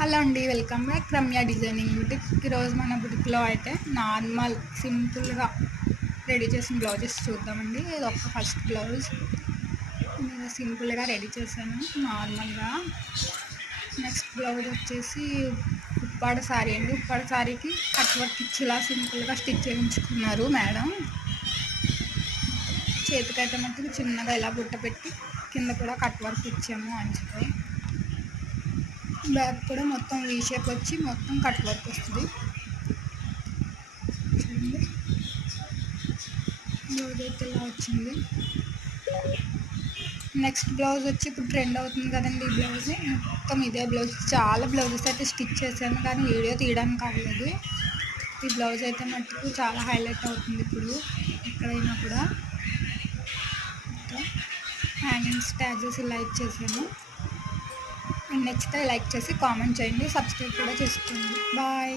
Hello అండి, welcome back Ramya designing boutique. ఈరోజు మన బుటిక్లో అయితే నార్మల్ సింపుల్గా రెడీ చేసిన బ్లౌజెస్ చూద్దామండి. ఇది ఒక ఫస్ట్ బ్లౌజ్ నేను సింపుల్గా రెడీ చేశాను నార్మల్గా. నెక్స్ట్ బ్లౌజ్ వచ్చేసి ఉప్పాడ శారీ అండి. ఉప్పాడ శారీకి కట్ వర్క్ ఇచ్చి ఇలా సింపుల్గా స్టిచ్ చేయించుకున్నారు మేడం. చేతికైతే మట్టుకు చిన్నగా ఇలా బుట్ట పెట్టి కింద కూడా కట్ వర్క్ ఇచ్చాము అంచుతో. బ్యాక్ కూడా మొత్తం వీ షేప్ వచ్చి మొత్తం కట్ వర్క్ వస్తుంది. చూడండి బ్లౌజ్ అయితే ఇలా వచ్చింది. నెక్స్ట్ బ్లౌజ్ వచ్చి ఇప్పుడు ట్రెండ్ అవుతుంది కదండి ఈ బ్లౌజ్. మొత్తం ఇదే బ్లౌజ్, చాలా బ్లౌజెస్ అయితే స్టిచ్ చేశాను కానీ వీడియో తీయడానికి అవ్వలేదు. ఈ బ్లౌజ్ అయితే మట్టుకు చాలా హైలైట్ అవుతుంది ఇప్పుడు ఎక్కడైనా కూడా. హ్యాంగింగ్స్ ట్యాజెస్ ఇలా ఇచ్చేసాను. నచ్చితే లైక్ చేసి కామెంట్ చేయండి, సబ్స్క్రైబ్ కూడా చేసుకోండి. బాయ్.